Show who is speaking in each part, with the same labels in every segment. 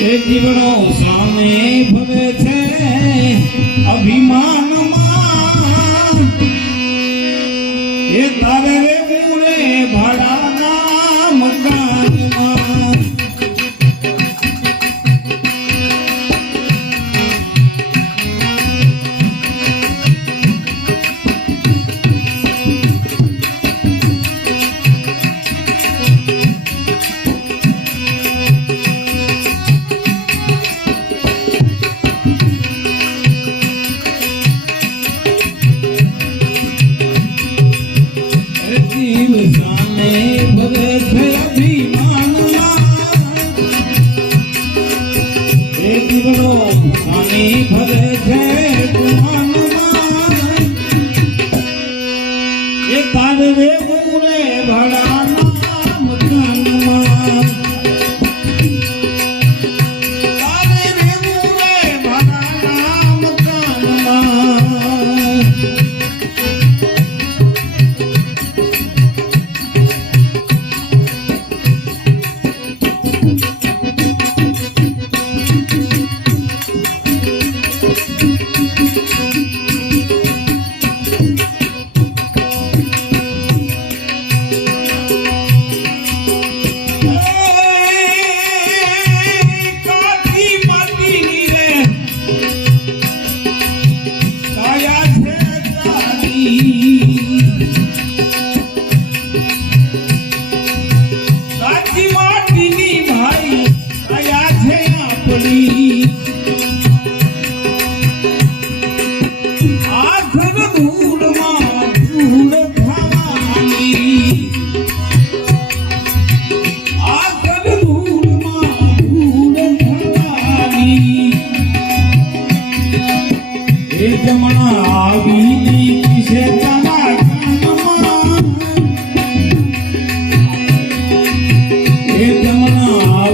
Speaker 1: એ જીવણો સામે ભવે છે અભિમાનમાં એ તારે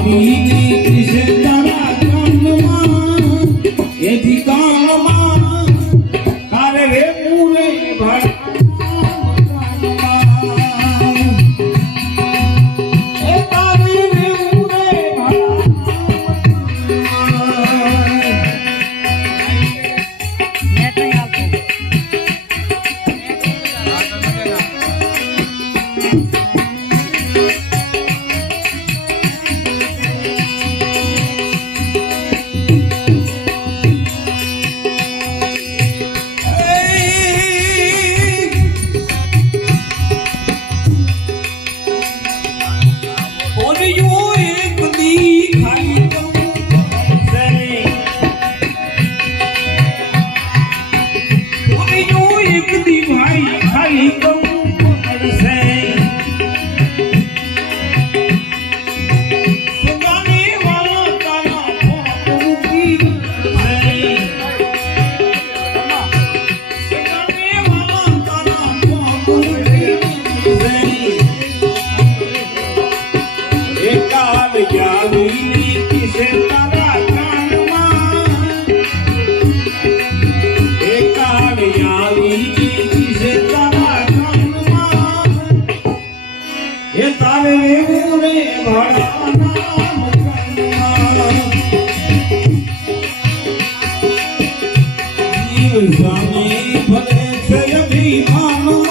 Speaker 1: Thank you. સ્વામી ભલે છે અભિમાનો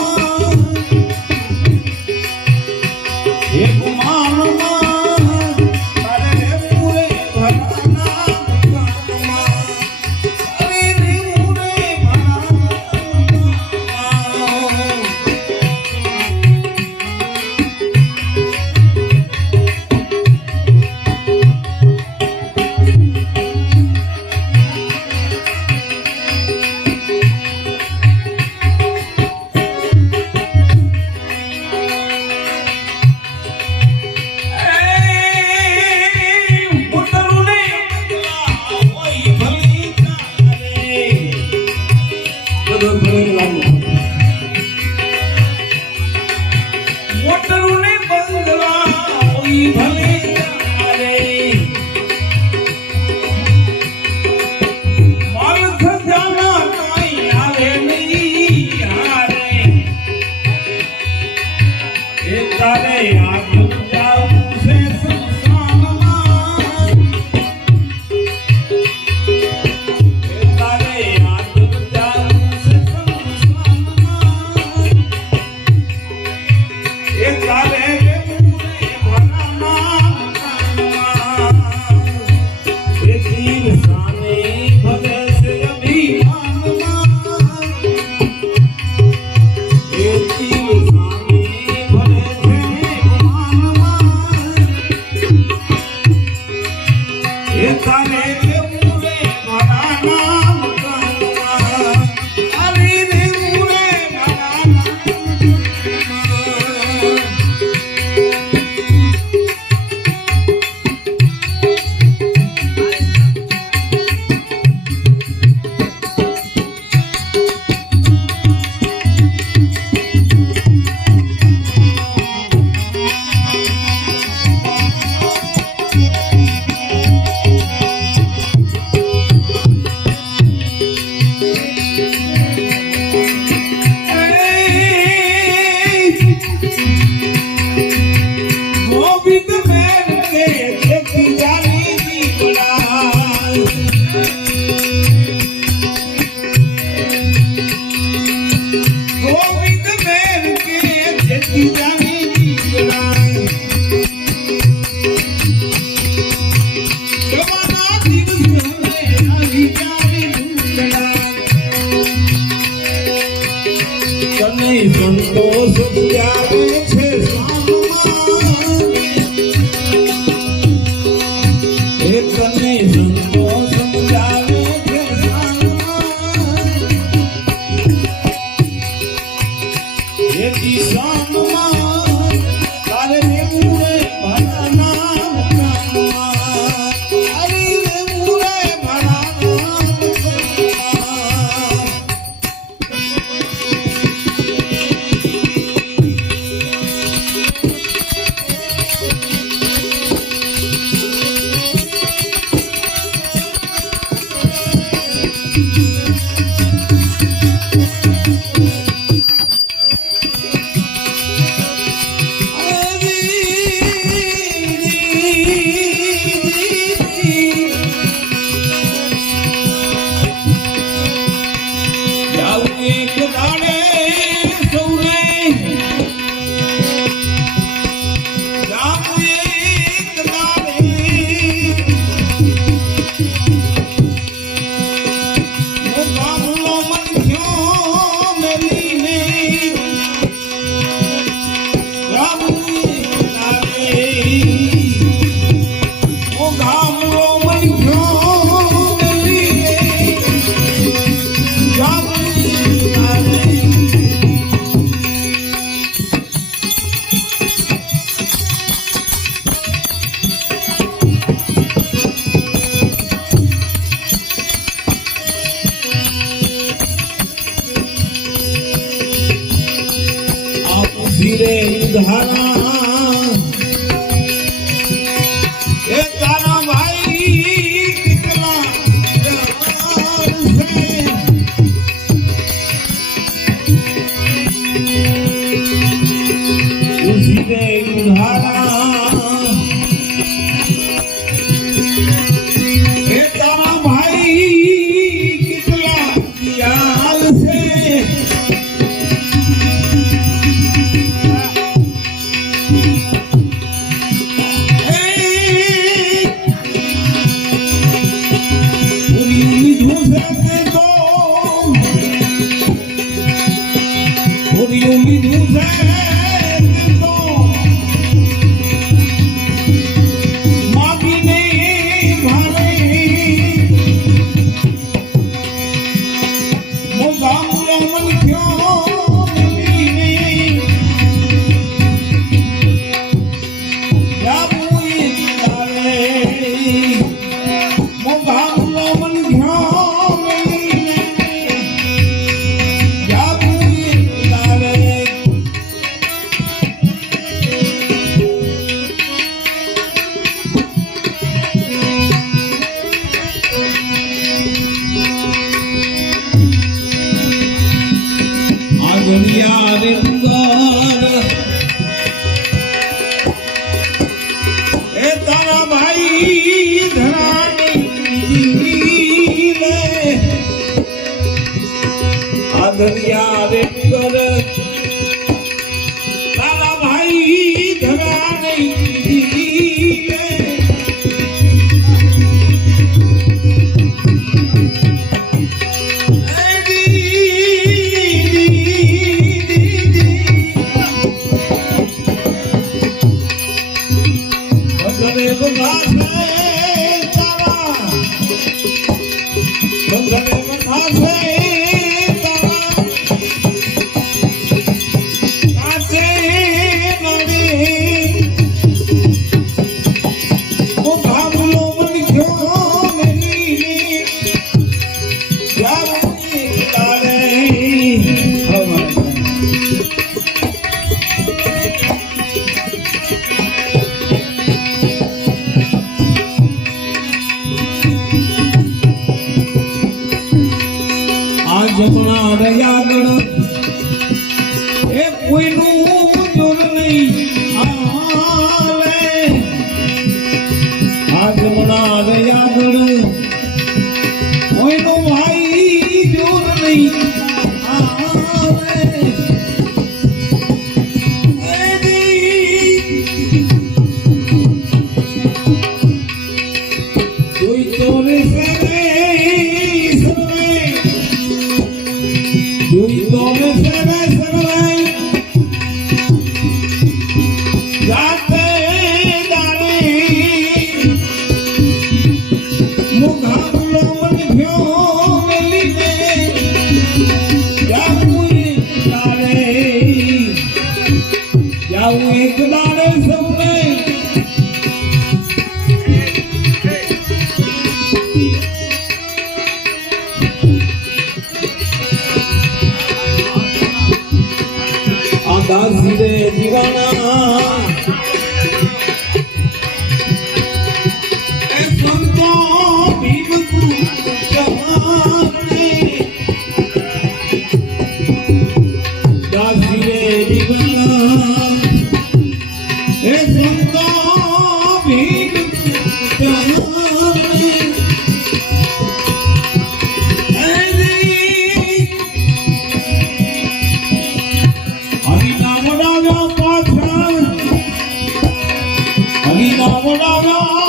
Speaker 1: એ Amém. આગળિયા જમણા રહ્યા ગણ એ કોઈનું જોર નહીં. આલે આ જમણા રહ્યા ગણ કોઈનું ભાઈ જોર નહીં. આલે హరి రామ